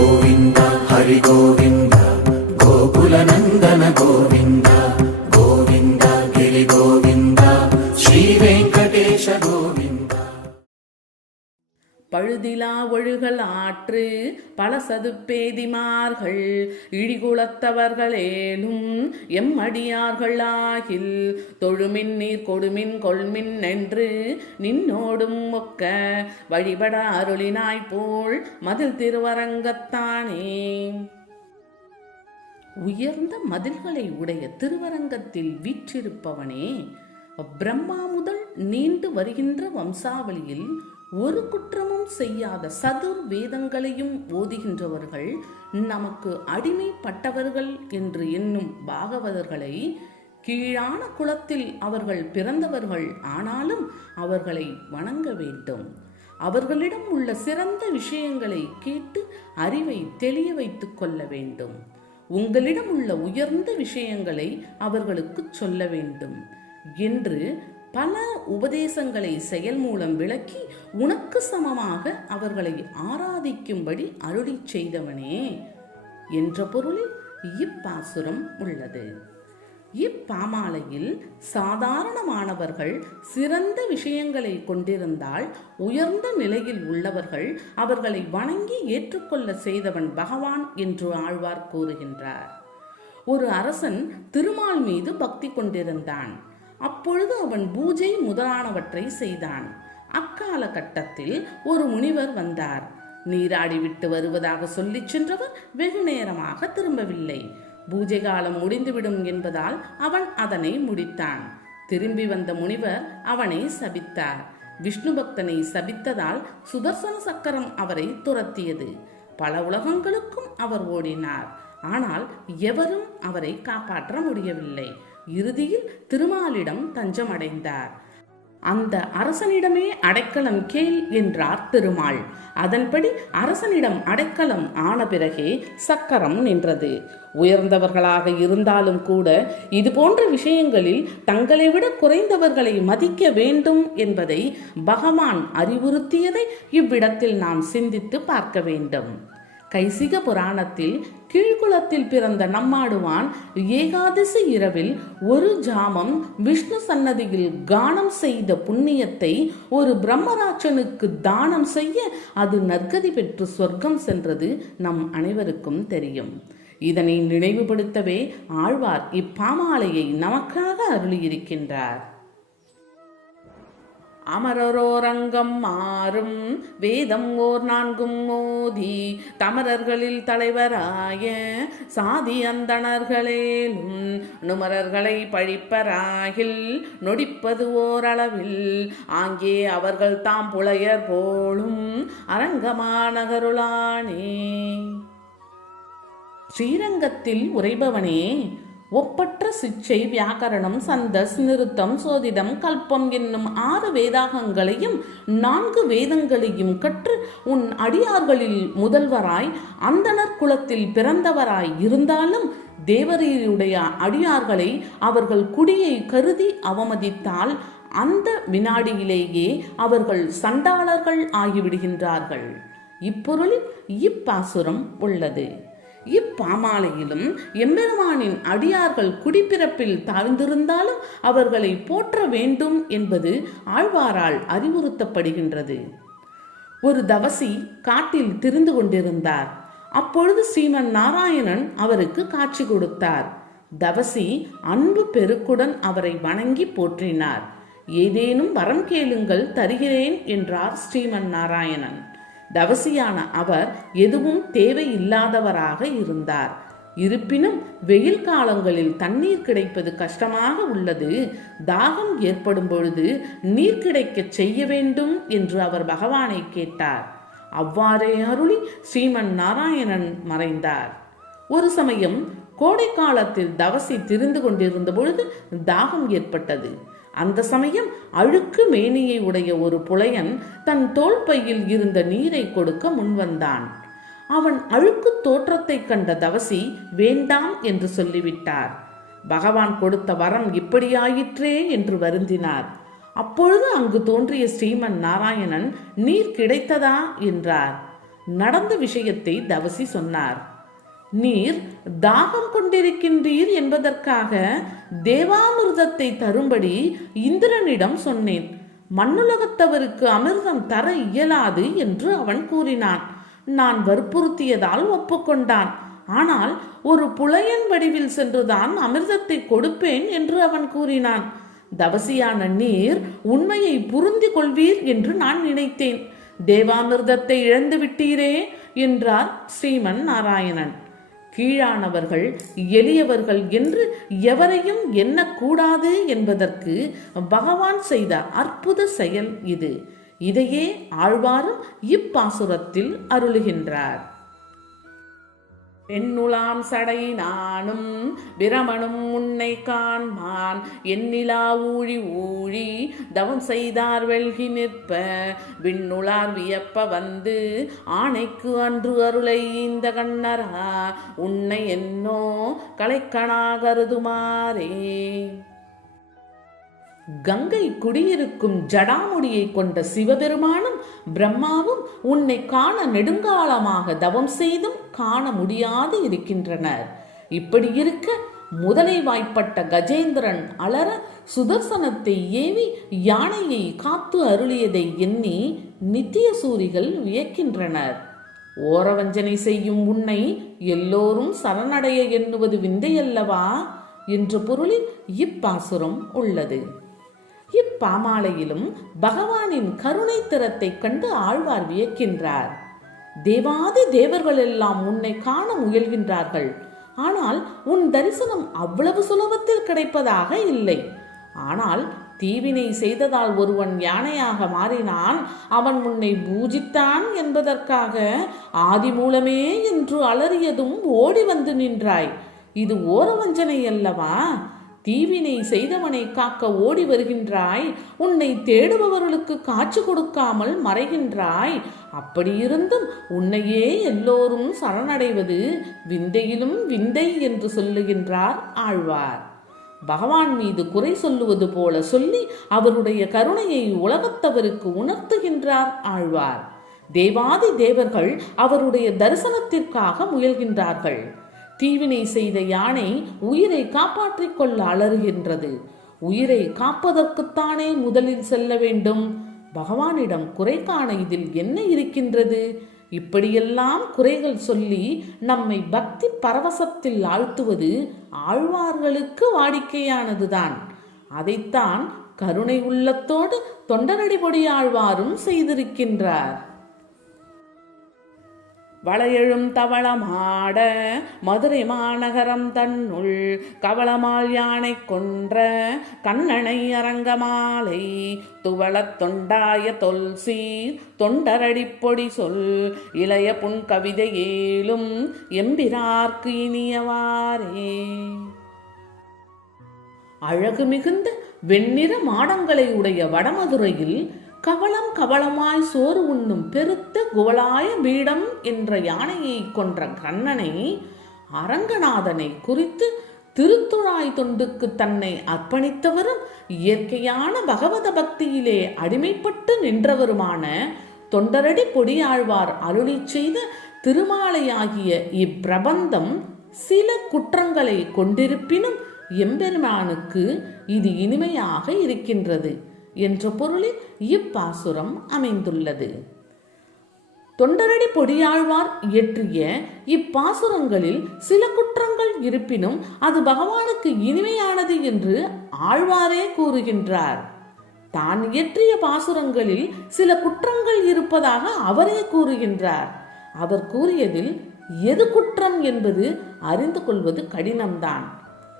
गोविन्द हरि गोविन्द गोकुलनन्दन गोविन्द गोविन्द गिरि गोविन्द श्रीवेङ्कटेश गोविन्द। பழுதிலா ஒழுகல் ஆற்று பல சதுப்பேதிமார்கள் இழிகுலத்தவர்களேலும் எம்மடியார்கள் ஆகில் தொழுமின் நீர் கொடுமின் கொள்மின் என்று நின்னோடும் ஒக்க வழிபட அருளினாய் போல் மதில் திருவரங்கத்தானே. உயர்ந்த மதில்களை உடைய திருவரங்கத்தில் வீற்றிருப்பவனே, பிரம்மா முதல் நீண்டு வருகின்ற வம்சாவளியில் ஒரு குற்றமும் செய்யாத சதுர் வேதங்களையும் ஓதுகின்றவர்கள் நமக்கு அடிமைப்பட்டவர்கள் என்று எண்ணும் பாகவதர்களை, கீழான குலத்தில் அவர்கள் பிறந்தவர்கள் ஆனாலும் அவர்களை வணங்க வேண்டும். அவர்களிடம் உள்ள சிறந்த விஷயங்களை கேட்டு அறிவை தெளிய வைத்துக் கொள்ள வேண்டும். உங்களிடம் உள்ள உயர்ந்த விஷயங்களை அவர்களுக்கு சொல்ல வேண்டும் என்று பல உபதேசங்களை செயல் மூலம் விளக்கி உனக்கு சமமாக அவர்களை ஆராதிக்கும்படி அருளி செய்தவனே என்ற பொருளில் இப்பாசுரம் உள்ளது. இப்பாமாலையில் சாதாரணமானவர்கள் சிறந்த விஷயங்களை கொண்டிருந்தால் உயர்ந்த நிலையில் உள்ளவர்கள் அவர்களை வணங்கி ஏற்றுக்கொள்ள செய்தவன் பகவான் என்று ஆழ்வார் கூறுகின்றார். ஒரு அரசன் திருமால் மீது பக்தி கொண்டிருந்தான். அப்பொழுது அவன் பூஜை முதலானவற்றை செய்தான். அக்கால கட்டத்தில் ஒரு முனிவர் வந்தார். நீராடி விட்டு வருவதாக சொல்லிச் சென்றவர் வெகு நேரமாக திரும்பவில்லை. பூஜை காலம் முடிந்துவிடும் என்பதால் அவன் அதனை முடித்தான். திரும்பி வந்த முனிவர் அவனை சபித்தார். விஷ்ணு பக்தனை சபித்ததால் சுதர்சன சக்கரம் அவரை துரத்தியது. பல உலகங்களுக்கும் அவர் ஓடினார். ஆனால் எவரும் அவரை காப்பாற்ற முடியவில்லை. இறுதியில் திருமாலிடம் தஞ்சம் அடைந்தார். அந்த அரசனிடமே அடைக்கலம் கேள் என்றார் திருமால். அதன்படி அரசனிடம் அடைக்கலம் ஆன பிறகே சக்கரம் நின்றது. உயர்ந்தவர்களாக இருந்தாலும் கூட இது போன்ற விஷயங்களில் தங்களை விட குறைந்தவர்களை மதிக்க வேண்டும் என்பதை பகவான் அறிவுறுத்தியதை இவ்விடத்தில் நாம் சிந்தித்து பார்க்க வேண்டும். கைசிக புராணத்தில் கீழ்குலத்தில் பிறந்த நம்மாடுவான் ஏகாதசி இரவில் ஒரு ஜாமம் விஷ்ணு சன்னதியில் கானம் செய்த புண்ணியத்தை ஒரு பிரம்மராட்சனுக்கு தானம் செய்ய அது நற்கதி பெற்று சொர்க்கம் சென்றது நம் அனைவருக்கும் தெரியும். இதனை நினைவுபடுத்தவே ஆழ்வார் இப்பாமாலையை நமக்காக அருளியிருக்கின்றார். அமரரோரங்கம் மாறும் வேதம் ஓர் நான்கும் மோதி தமரர்களில் தலைவராய சாதி அந்தணர்களேலும் நுமரர்களை பழிப்பராகில் நொடிப்பது ஓரளவில் ஆங்கே அவர்கள் தாம் புலையர் போலும் அரங்கமானகருளானே. ஸ்ரீரங்கத்தில் உரைபவனே, ஒப்பற்ற சிச்சை, வியாக்கரணம், சந்தஸ், நிருத்தம், சோதிடம், கல்பம் என்னும் 6 வேதாகங்களையும் 4 வேதங்களையும் கற்று உன் அடியார்களில் முதல்வராய் அந்தணர் குலத்தில் பிறந்தவராய் இருந்தாலும் தேவரீருடைய அடியார்களை அவர்கள் குடியை கருதி அவமதித்தால் அந்த வினாடியிலேயே அவர்கள் சண்டாளர்கள் ஆகிவிடுகின்றார்கள். இப்பொருளில் இப்பாசுரம் உள்ளது. இப்பாமாலையிலும் எம்பெருமானின் அடியார்கள் குடிப்பிறப்பில் தாழ்ந்திருந்தாலும் அவர்களை போற்ற வேண்டும் என்பது ஆழ்வாரால் அறிவுறுத்தப்படுகின்றது. ஒரு தவசி காட்டில் திரிந்து கொண்டிருந்தார். அப்பொழுது ஸ்ரீமன் நாராயணன் அவருக்கு காட்சி கொடுத்தார். தவசி அன்பு பெருக்குடன் அவரை வணங்கி போற்றினார். ஏதேனும் வரம் கேளுங்கள், தருகிறேன் என்றார் ஸ்ரீமன் நாராயணன். தவசியான அவர் எதுவும் தேவையில்லாதவராக இருந்தார். இருப்பினும் வெயில் காலங்களில் தண்ணீர் கிடைப்பது கஷ்டமாக உள்ளது. தாகம் ஏற்படும் பொழுது நீர் கிடைக்க செய்ய வேண்டும் என்று அவர் பகவானை கேட்டார். அவ்வாறே அருளி ஸ்ரீமன் நாராயணன் மறைந்தார். ஒரு சமயம் கோடை காலத்தில் தவசி திரிந்து கொண்டிருந்த பொழுது தாகம் ஏற்பட்டது. அந்த சமயம் அழுக்கு மேனியை உடைய ஒரு புலையன் தன் தோள் பையில் இருந்த நீரை கொடுக்க முன்வந்தான். அவன் அழுக்கு தோற்றத்தை கண்ட தவசி வேண்டாம் என்று சொல்லிவிட்டார். பகவான் கொடுத்த வரம் இப்படியாயிற்றே என்று வருந்தினார். அப்பொழுது அங்கு தோன்றிய ஸ்ரீமன் நாராயணன் நீர் கிடைத்ததா என்றார். நடந்த விஷயத்தை தவசி சொன்னார். நீர் தாகம் கொண்டிருக்கின்றீர் என்பதற்காக தேவாமிர்தத்தை தரும்படி இந்திரனிடம் சொன்னேன். மண்ணுலகத்தவருக்கு அமிர்தம் தர இயலாது என்று அவன் கூறினான். நான் வற்புறுத்தியதால் ஒப்புக்கொண்டான். ஆனால் ஒரு புலையன் வடிவில் சென்றுதான் அமிர்தத்தை கொடுப்பேன் என்று அவன் கூறினான். தவசியான நீர் உண்மையை புரிந்து கொள்வீர் என்று நான் நினைத்தேன். தேவாமிர்தத்தை இழந்து விட்டீரே என்றார் ஸ்ரீமன் நாராயணன். கீழானவர்கள் எளியவர்கள் என்று எவரையும் எண்ணக்கூடாது என்பதற்கு பகவான் செய்த அற்புத செயல் இது. இதையே ஆழ்வாரும் இப்பாசுரத்தில் அருளுகின்றார். பெண்ணுலாம் சடை நானும் பிரமனும் உன்னை காண்பான் எண்ணிலா ஊழி ஊழி தவம் செய்தார் வெல்கி நிற்ப விண்ணுளார் வியப்ப வந்து ஆணைக்கு அன்று அருளை இந்த கண்ணரா உன்னை என்னோ கலைக்கணா கருதுமாறே. கங்கை குடியிருக்கும் ஜடாமுடியை கொண்ட சிவபெருமானும் பிரம்மாவும் உன்னை காண நெடுங்காலமாக தவம் செய்தும் காண முடியாது இருக்கின்றனர். இப்படி இருக்க முதலை வாய்ப்பட்ட கஜேந்திரன் அலற சுதர்சனத்தை ஏவி யானையை காத்து அருளியதை எண்ணி நித்திய சூரிகள் வியக்கின்றனர். ஓரவஞ்சனை செய்யும் உன்னை எல்லோரும் சரணடைய எண்ணுவது விந்தையல்லவா என்ற பொருளில் இப்பாசுரம் உள்ளது. இப்பாமாலையிலும் பகவானின் கருணை திறத்தை கண்டு ஆழ்வார் வியக்கின்றார். தேவாதி தேவர்கள் எல்லாம் உன்னை காண முயல்கின்றார்கள். ஆனால் உன் தரிசனம் அவ்வளவு சுலபத்தில் கிடைப்பதாக இல்லை. ஆனால் தீவினை செய்ததால் ஒருவன் யானையாக மாறினான், அவன் உன்னை பூஜித்தான் என்பதற்காக ஆதி மூலமே என்று அலறியதும் ஓடி வந்து நின்றாய். இது ஓரவஞ்சனை அல்லவா? தீவினை செய்தவனை காக்க ஓடி வருகின்றாய். உன்னை தேடுபவர்களுக்கு காட்சி கொடுக்காமல் மறைகின்றாய். அப்படியிருந்தும் உன்னையே எல்லோரும் சரணடைவது விந்தையிலும் விந்தை என்று சொல்லுகின்றார் ஆழ்வார். பகவான் மீது குறை சொல்லுவது போல சொல்லி அவருடைய கருணையை உலகத்தவருக்கு உணர்த்துகின்றார் ஆழ்வார். தேவாதி தேவர்கள் அவருடைய தரிசனத்திற்காக முயல்கின்றார்கள். தீவினை செய்த யானை உயிரை காப்பாற்றிக் கொள்ள அலறுகின்றது. உயிரை காப்பதற்குத்தானே முதலில் செல்ல வேண்டும். பகவானிடம் குறை காண இதில் என்ன இருக்கின்றது? இப்படியெல்லாம் குறைகள் சொல்லி நம்மை பக்தி பரவசத்தில் ஆழ்த்துவது ஆழ்வார்களுக்கு வாடிக்கையானதுதான். அதைத்தான் கருணை உள்ளத்தோடு தொண்டரடிபொடி ஆழ்வாரும் செய்திருக்கின்றார். வளையெழும் தவளமாட மதுரை மாநகரம் தன்னுள் கவளமால் யானை கொன்ற கண்ணனை அரங்கமாலை துவளத் தொண்டாய தொல்சீர் தொண்டரடிப்பொடி சொல் இளைய புன் கவிதை ஏலும் எம்பிரார்க்கு இனியவாரே. அழகு மிகுந்த வெண்ணிற மாடங்களை உடைய வடமதுரையில் கவளம் கவளமாய் சோறு உண்ணும் பெருத்த குவளாய பீடம் என்ற யானையை கொன்ற கண்ணனை அரங்கநாதனை குறித்து திருத்துழாய் தொண்டுக்கு தன்னை அர்ப்பணித்தவரும் இயற்கையான பகவத பக்தியிலே அடிமைப்பட்டு நின்றவருமான தொண்டரடி பொடியாழ்வார் அருளி செய்த திருமாலையாகிய இப்பிரபந்தம் சில குற்றங்களை கொண்டிருப்பினும் எம்பெருமானுக்கு இது இனிமையாக இருக்கின்றது என்ற பொருளில் இப்பாசுரம் அமைந்துள்ளது. தொண்டரடி பொடியாழ்வார் இயற்றிய இப்பாசுரங்களில் சில குற்றங்கள் இருப்பினும் அது பகவானுக்கு இனிமையானது என்று ஆழ்வாரே கூறுகின்றார். தான் இயற்றிய பாசுரங்களில் சில குற்றங்கள் இருப்பதாக அவரே கூறுகின்றார். அவர் கூறியதில் எது குற்றம் என்பது அறிந்து கொள்வது கடினம்தான்.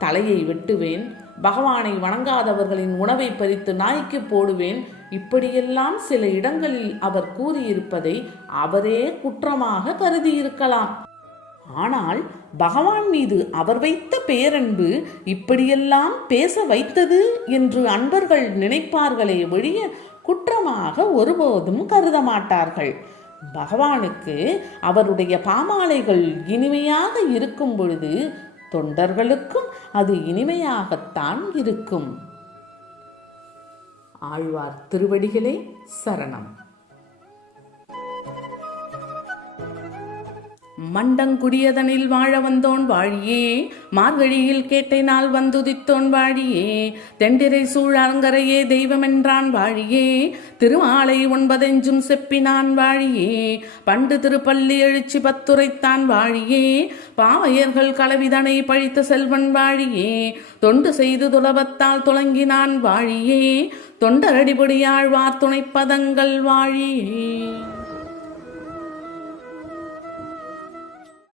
தலையை வெட்டுவேன், பகவானை வணங்காதவர்களின் உணவை பறித்து நாய்க்கு போடுவேன், இப்படியெல்லாம் சில இடங்களில் அவர் கூறியிருப்பதை அவரே குற்றமாக கருதியிருக்கலாம். ஆனால் பகவான் மீது அவர் வைத்த பேரன்பு இப்படியெல்லாம் பேச வைத்தது என்று அன்பர்கள் நினைப்பார்களே ஒழிய குற்றமாக ஒருபோதும் கருத மாட்டார்கள். பகவானுக்கு அவருடைய பாமாலைகள் இனிமையாக இருக்கும் பொழுது தொண்டர்களுக்கும் அது இனிமையாகத்தான் இருக்கும். ஆழ்வார் திருவடிகளே சரணம். மண்டங்குடியதனில் வாழ வந்தோன் வாழியே, மார்கழியில் கேட்டை நாள் வந்துதித்தோன் வாழியே, தெண்டிரை சூழ் அரங்கரையே தெய்வமென்றான் வாழியே, திருமாலை 9 செப்பினான் வாழியே, பண்டு திருப்பள்ளி எழுச்சி பத்துரைத்தான் வாழியே, பாவையர்கள் களவிதனை பழித்த செல்வன் வாழியே, தொண்டு செய்து துலபத்தால் துளங்கினான் வாழியே, தொண்டரடிபொடியாழ்வார் துணைப்பதங்கள் வாழியே.